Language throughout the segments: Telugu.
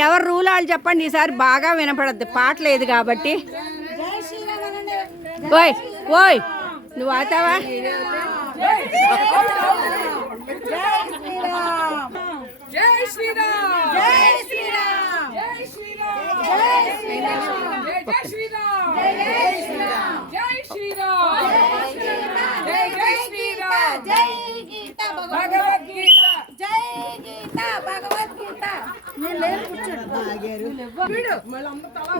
ఎవరు రూల్ వాళ్ళు చెప్పండి ఈసారి బాగా వినపడద్దు. పాట లేదు కాబట్టి. ఓయ్ ఓయ్ నువ్వు ఆతావా జై శ్రీరామ్ జై శ్రీరామ్ జై శ్రీరామ్ జై శ్రీరామ్ జై శ్రీరామ్ జై శ్రీరామ్ జై శ్రీరామ్ జై జై శ్రీరామ్ జై గీత భగవద్గీత జై గీత భగవద్గీత నేను లేరు కూర్చోండి వీడు మళ్ళీ అమ్మ తల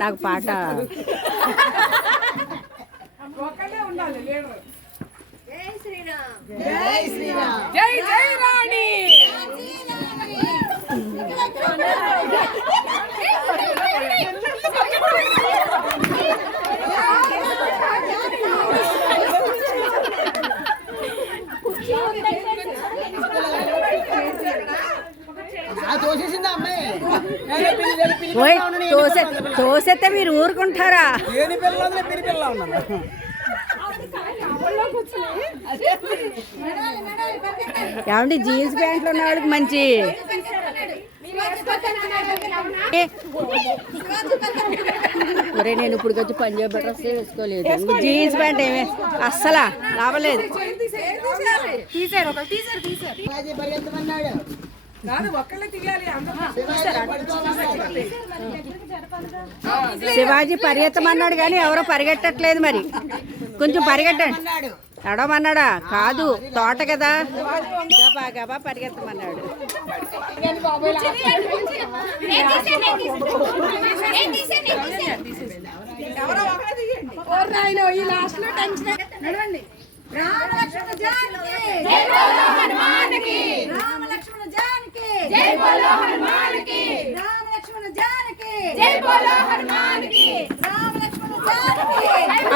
నాకు పాట. ఒక్కడే ఉండాలి లీడర్ జై శ్రీరామ్. జై జై రాణి ఓయ్ తోసే తోసేస్తే మీరు ఊరుకుంటారా? ఏమండి జీన్స్ ప్యాంట్లు ఉన్న వాళ్ళకి మంచి. ఒరే నేను ఇప్పుడు వచ్చి పంజాబ్ డ్రెస్ వేసుకోలేదు. జీన్స్ ప్యాంట్ ఏమే? అస్సలా లాభలేదు తీసారు కాదు ఒక్కళ్ళే తీయాలి శివాజీ పరిగెత్తమన్నాడు కానీ ఎవరో పరిగెట్టట్లేదు మరి. కొంచెం పరిగెట్టండి. నడవమన్నాడా కాదు తోట కదా. గబా గబా పరిగెత్తమన్నాడు. జానకి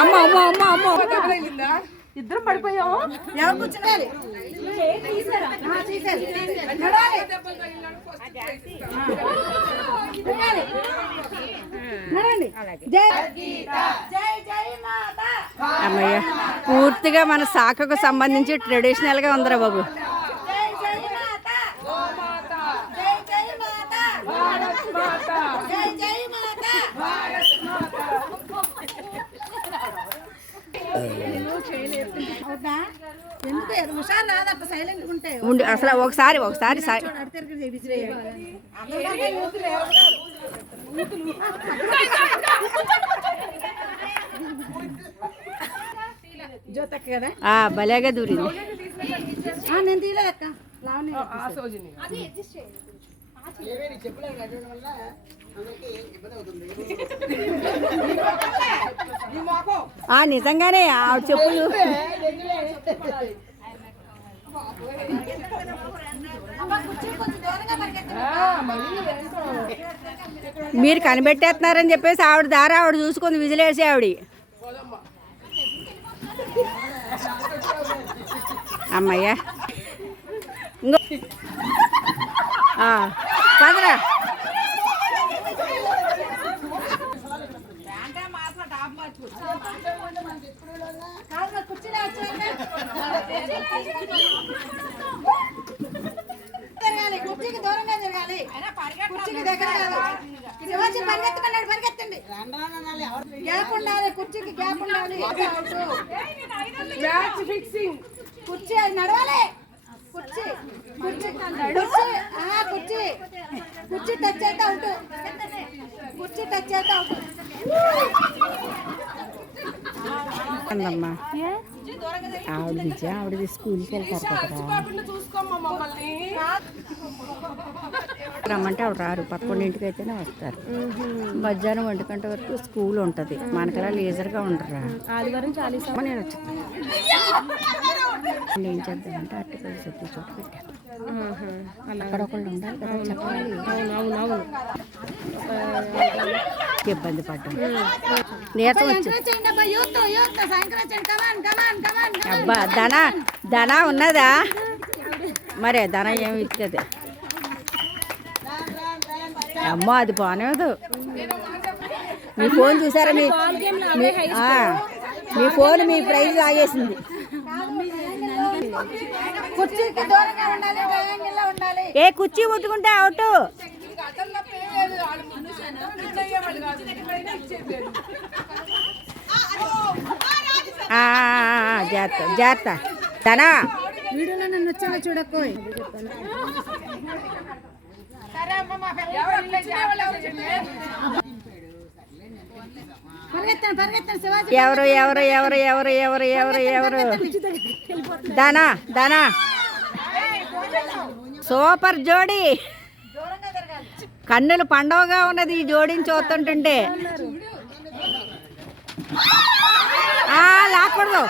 అమ్మ అమ్మ అమ్మ అమ్మ. తగిలిందా ఇద్దరం పడిపోయాం. ఎవరు కూర్చున్నారు? అమ్మయ్య పూర్తిగా మన శాఖకు సంబంధించి ట్రెడిషనల్గా ఉందిరా బాబు. ఉండి అసలు ఒకసారి ఒకసారి భలేగా దూరింది. నేను తీయలేదక్క. నిజంగానే ఆ చెప్పులు. మీరు కనిపెట్టేస్తున్నారని చెప్పేసి ఆవిడ దారి ఆవిడ చూసుకుంది విజిలేసి ఆవిడ. అమ్మయ్యా. ఇంకో పదరా. తిరగాలి కుర్చీకి దూరంగా తిరగాలి కుర్చీకి దగ్గర శివాజీ పరిగెత్తమన్నాడు పరిగెత్తండి గ్యాప్ ఉండాలి కుర్చీకి గ్యాప్ ఉండాలి. మ్యాచ్ ఫిక్సింగ్ కుర్చీ నడవాలి కుర్చీ. కుర్చీ కుర్చీ. ఆ, కుర్చీ. కుర్చీ టచ్ అయితే అవుట్ కుర్చీ టచ్ అయితే అవుట్ అందమ్మా ఆవిడ విజయ ఆవిడది స్కూల్కి వెళ్తారు రమ్మంటే ఆవిడ రారు. పదకొండింటికి అయితేనే వస్తారు. మధ్యాహ్నం ఒంటి గంట వరకు స్కూల్ ఉంటుంది. మనకలా లేజర్గా ఉండరా? ఆదివారం చాలా వచ్చాను ఏం చేద్దామంటే అట్టుపల్లి చెట్టు చోట పెట్టాను అక్కడ ఒకళ్ళు ఉండాలి కదా చెప్పాలి. ఇబ్బంది పడ్డాం. నీరసం వచ్చి అబ్బా ధన ధన ఉన్నదా? మరే ధన ఏమి ఇస్తుంది అమ్మో అది బాగానేదు మీ ఫోన్ చూసారా? మీ మీ- ఫోన్ మీ ప్రైజ్ ఆగేసింది. కుర్చీకి దూరంగా ఉండాలి ట్రయాంగిల్లో ఉండాలి. ఏ కుర్చీ ముట్టుకుంటే అవుట్. జాగ్రత్త జాగ్రత్త. తనా. వీడియోలో నన్ను వచ్చావా చూడకోయ్ ఎవరు ఇట్లా ఇచ్చేవాళ్ళు ఎవరు ఎవరు ఎవరు ఎవరు ఎవరు ఎవరు ఎవరు? ఎవరు దానా దానా. సూపర్ జోడి. కన్నులు పండవగా ఉన్నది ఈ జోడిని చూస్తుంటుంటే. లాక్కూడదు.